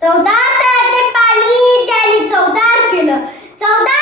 चौदा तळ्याचे पाणी ज्यांनी चौदार केलं. चौदा